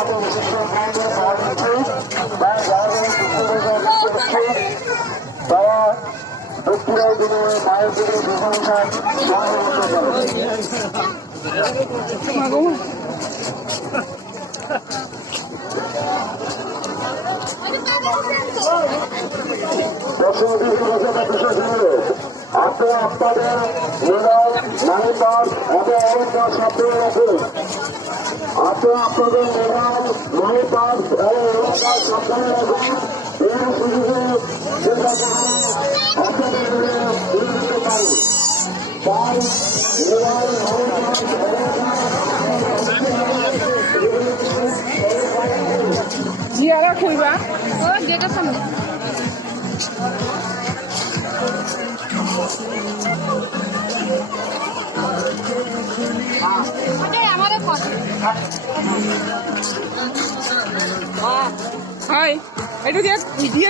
আমাদের বিশিষ্ট তারা ব্যক্তিরাই বিনিময়ে মায়ের দিকে প্রশংসায় সংগ্রহ আপনারা আপনাদের মোবাইল মনিটর এবং অনেক শব্দ রাখুন। আপনারা আপনাদের মোবাইল মনিটর এবং অনেক শব্দ রাখুন। এই সুযোগে আপনাদের দিতে পারি তাই মোবাইল জিয়ারা খুলবা ও গেটের সামনে হয় এটা দিয়ে